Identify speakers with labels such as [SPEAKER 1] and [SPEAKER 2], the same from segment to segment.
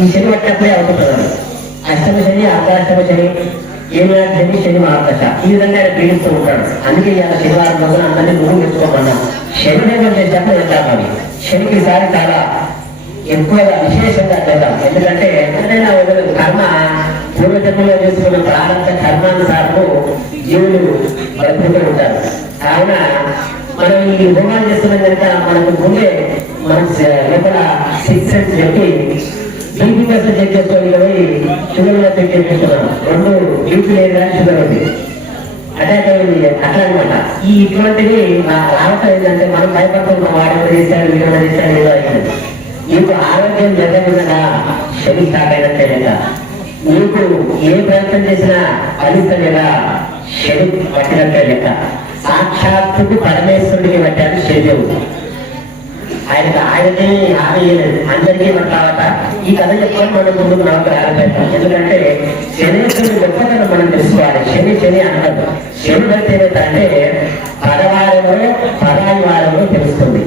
[SPEAKER 1] ఈ శని పట్టినప్పుడే అవుతుంటున్నాడు అష్టమ శని అర్ధాష్టమ శని ఏమైనా శని శని మహాదశ ఈ విధంగా ఆయన పీడిస్తూ ఉంటాడు. అందుకే ఇలా శనివారం రోజున అందరినీ గురువు తెచ్చుకోకుండా శని దేవం చేశాక వెళ్తాం శనికి ఈసారి చాలా ఎక్కువగా విశేషంగా చేద్దాం. ఎందుకంటే ఎక్కడైనా వదలదు కర్మ పూర్వజన్మలో చేసుకున్న ప్రారంభ కర్మానుసారము జీవులు బతుకుతూ ఉంటారు. కావున మనం ఈ హోమాలు చేస్తున్న కనుక మనకు ముందే మన లోపల సిక్స్ సెన్స్ చెప్పి బీపీ కోసం చెక్ చేసుకొని షుగర్ చెక్ రెండు బీపీ లేదు కానీ షుగర్ ఉంది అటాక్ అయింది అట్లా అనమాట ఈ ఇటువంటివి నా ఏంటంటే మనం భయపడుతున్నాం వాడు చేశాడు వీడు చేశాడు ఏదో అయింది నీకు ఆరోగ్యం జరగకుండా శని స్టార్ట్ అయినట్టే లేదా నీకు ఏ ప్రయత్నం చేసినా ఫలిస్తలేదా శని పట్టినట్టే లెక్క. సాక్షాత్తుకు పరమేశ్వరుడికి పట్టాడు శనిదేవుడు ఆయన ఆయనకి హామీ ఇయ్యలేదు అందరికీ తర్వాత ఈ కథ చెప్పుకొని మనం ముందుకు నమ్మకం ఆరంభిస్తాం ఎందుకంటే శనేశ్వరుడు గొప్పతనం మనం తెలుసుకోవాలి. శని శని అంటారు శని అంటే అంటే పదవారము పదాయి వారము తెలుస్తుంది.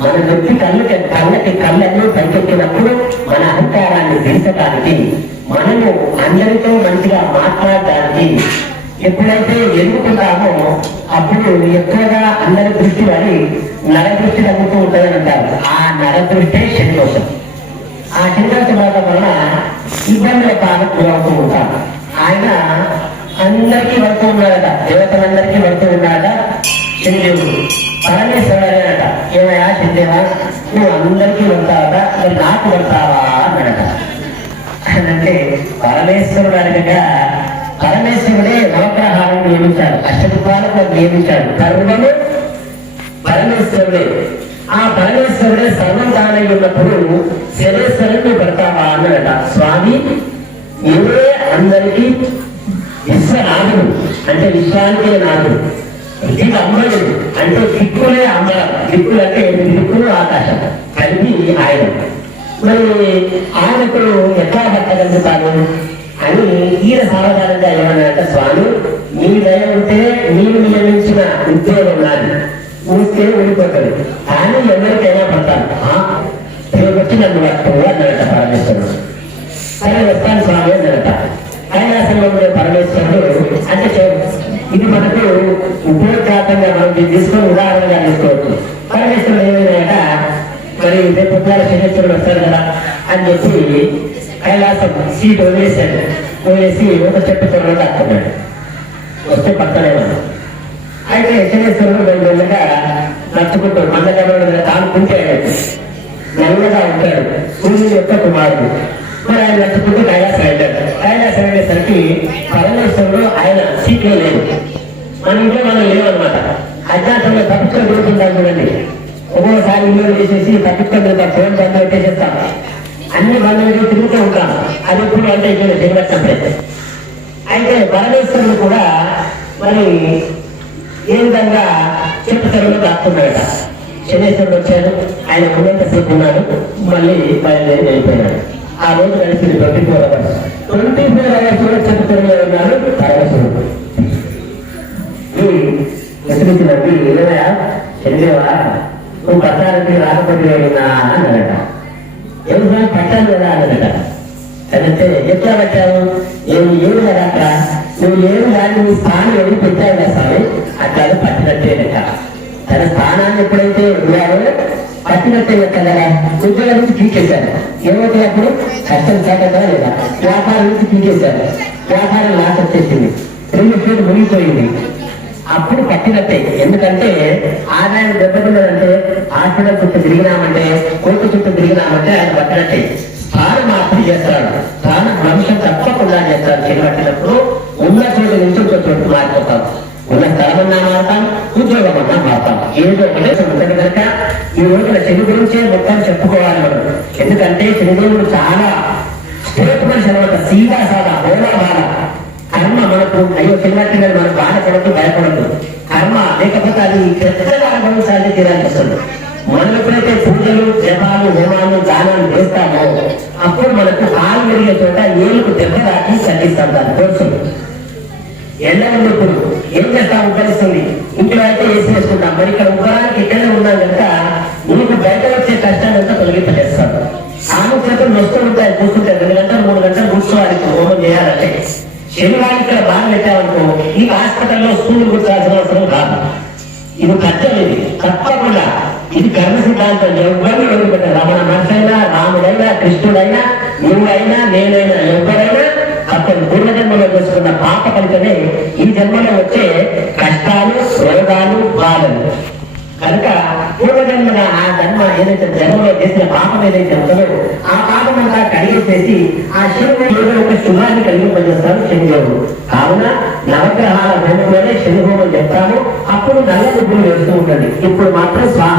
[SPEAKER 1] మన వ్యక్తి కళ్ళకి కళ్ళకి కళ్ళను పైకెక్కినప్పుడు మన అహంకారాన్ని తీర్చడానికి మనము అందరితో మంచిగా మాట్లాడడానికి ఎప్పుడైతే ఎదుగుతున్నామో అప్పుడు ఎక్కువగా అందరి దృష్టి వారి నర దృష్టి తగ్గుతూ ఉంటుందని అంటారు ఆ శని దోషం ఆ శని దోషం రావడం వలన ఇబ్బందుల పాలకు గురవుతూ ఉంటాం ఆయన అందరికీ పడుతూ ఉన్నాడట. దేవతలందరికీ పడుతూ ఉన్నాడట. శనిదేవుడు పరమేశ్వరుడట ఏమయ్యా శనిదేవా నువ్వు అందరికీ పడతావట. మరి నాకు పడతావా అన్నాడట. అంటే పరమేశ్వరుడు అనగా పరమేశ్వరుడే నవగ్రహాలను నియమించాడు. అష్టదిపాలకు నియమించాడు. సర్వము పరమేశ్వరుడే. ఆ పరమేశ్వరుడే సర్వం తానై ఉన్నప్పుడు శనేశ్వరుడు పెడతావా అన్నాడట. స్వామి ఇవే అందరికీ విశ్వనాథుడు. అంటే విశ్వానికే నాథుడు. ఇది అమ్మడు అంటే దిక్కులే అమ్మడం దిక్కులు అంటే దిక్కులు ఆకాశం. కలిపి ఆయన. మరి ఆయనకు ఎట్లా పట్టగలుగుతాను అని ఈయన సావధానంగా ఏమన్నారంటే స్వామి నీ దయ ఉంటే నీవు నియమించిన ఉద్యోగం నాది. ఊరికే ఊడిపోతుంది కానీ ఎవరికైనా పడతాను వచ్చి నన్ను పట్టు అన్నాడట పరమేశ్వరుడు. సరే వస్తాను స్వామి అన్నాడట. కైలాసంలో ఉండే పరమేశ్వరుడు అంటే ఇది మనకు ఉపయోగకరంగా మనం తీసుకొని ఉదాహరణగా తీసుకోవచ్చు. పరమేశ్వరుడు ఏమైనాయట మరి రేపు పొద్దున శనేశ్వరుడు వస్తాడు కదా అని చెప్పి కైలాసం సీట్ వదిలేశాడు. వదిలేసి ఒక చెట్టు త్వరలో దాక్కున్నాడు. వస్తే పక్కనే అయితే శనేశ్వరుడు రెండు వెళ్ళగా నచ్చుకుంటూ మందగమనంలో తానుకుంటాడు నల్లగా ఉంటాడు. సూర్యుని యొక్క కుమారుడు. మరి ఆయన నచ్చుకుంటూ కైలాసం వెళ్ళాడు కైలాసం వెళ్ళేసరికి పరమేశ్వరుడు ఆయన సీట్లో లేదు మన ఇంట్లో మనం లేవన్నమాట. అజ్ఞాతంలో తప్పించుకొని దొరుకుతుంటాం చూడండి. ఒక్కోసారి ఇల్లు చేసేసి తప్పించుకొని తిరుగుతాం. ఫోన్ బంద్ పెట్టేసేస్తాం అన్ని బంధువులు తిరుగుతూ ఉంటాం. అది ఎప్పుడు అంటే ఇక్కడ దిగబట్టినప్పుడే అయితే పరమేశ్వరుడు కూడా మరి ఏ విధంగా చెట్టు చెరువులో దాక్కున్నాడట శనేశ్వరుడు వచ్చాడు. ఆయన ఉన్నంతసేపు ఉన్నాడు. మళ్ళీ బయలుదేరి వెళ్ళిపోయాడు. ఆ రోజు నడిచింది twenty four hours. Twenty four hours కూడా చెట్టు చెరువులో ఉన్నాడు పరమేశ్వరుడు ఎదుగుతున్నట్టు ఏమయ్యా? చదివేవా నువ్వు పట్టాలకి రాకపోతే అన్నాడట. ఎవరు పట్టాలి కదా? అన్నదట అంటే ఎట్లా పట్టావు ఏమి ఏమి కదా అక్కడ నువ్వు ఏమి కానీ నీ స్థానం ఏమి పెట్టావు కదా స్వామి అట్లా పట్టినట్టేనట తన స్థానాన్ని ఎప్పుడైతే ఉన్నావు పట్టినట్టే కదా? ఉద్యోగం నుంచి పీకేశారు. ఏమవుతుంది అప్పుడు కష్టం సాగదా లేదా? వ్యాపారం నుంచి పీకేశారు. వ్యాపారం లాస్ వచ్చేసింది రెండు ఫీట్ మునిగిపోయింది. అప్పుడు పట్టినట్టే. ఎందుకంటే ఆదాయం దెబ్బతిన్నదంటే హాస్పిటల్ చుట్టూ తిరిగినామంటే కోర్టు చుట్టూ తిరిగినామంటే అది పట్టినట్టే. స్థానం మార్పు చేస్తారు స్థానం భవిష్యత్ తప్పకుండా చేస్తారు. చేపట్టినప్పుడు ఉన్న చోటు నుంచి ఒక చోటు మారిపోతాం. ఉన్న స్థలమన్నా మారుతాం ఉద్యోగం అన్నా మారుతాం ఏదో ఒకటే ఉంటుంది కనుక ఈ రోజున శని గురించే మొత్తం చెప్పుకోవాలి మనం. ఎందుకంటే శనిదేవుడు చాలా స్టేట్ మనిషి అనమాట సీదా సాదా హోదా బాధ. కర్మ మనకు అయ్యో చిన్నట్టుగా మనం బాధపడద్దు భయపడద్దు. కర్మ లేకపోతే అది పెద్దగా అనుభవించాలని తీరాల్సి వస్తుంది. మనం ఎప్పుడైతే పూజలు జపాలు హోమాలు దానాలు చేస్తామో ఉపయోగిస్తారు దాని కోసం ఎండ ఉన్నప్పుడు ఏం చేస్తాం ఉపరిస్తుంది ఇంట్లో అయితే వేసి వేసుకుంటాం. మరి ఇక్కడ ఉపరానికి ఇక్కడే ఉన్నాం కనుక నీకు బయట వచ్చే కష్టాన్ని అంతా తొలగింపజేస్తాం. ఆమె చేతులు వస్తూ ఉంటాయి కూర్చుంటే రెండు గంటలు మూడు గంటలు కూర్చోవాలి హోమం చేయాలంటే శనివారం ఇక్కడ బాగా పెట్టామనుకో ఈ హాస్పిటల్లో స్కూల్ కూర్చోవాల్సిన అవసరం కాదు ఇది కష్టం ఇది. తప్పకుండా ఇది కర్మ సిద్ధాంతం. ఎవరు రమణ మనసైనా రాముడైనా కృష్ణుడైనా నువ్వైనా నేనైనా ఫలితమే ఈ జన్మలో వచ్చే కష్టాలు రోగాలు బాధలు. కనుక పూర్వజన్మన ఆ జన్మ ఏదైతే జన్మలో చేసిన పాపం ఏదైతే ఉంటుందో ఆ పాపం అంతా కడిగేసేసి ఆ శివుడు ఒక శుభాన్ని కలిగింపజేస్తాడు శనిదేవుడు. కావున నవగ్రహాల హోమంలోనే శని హోమం చెప్తాము అప్పుడు నల్ల ముగ్గులు వేస్తూ ఉండండి. ఇప్పుడు మాత్రం స్వాహ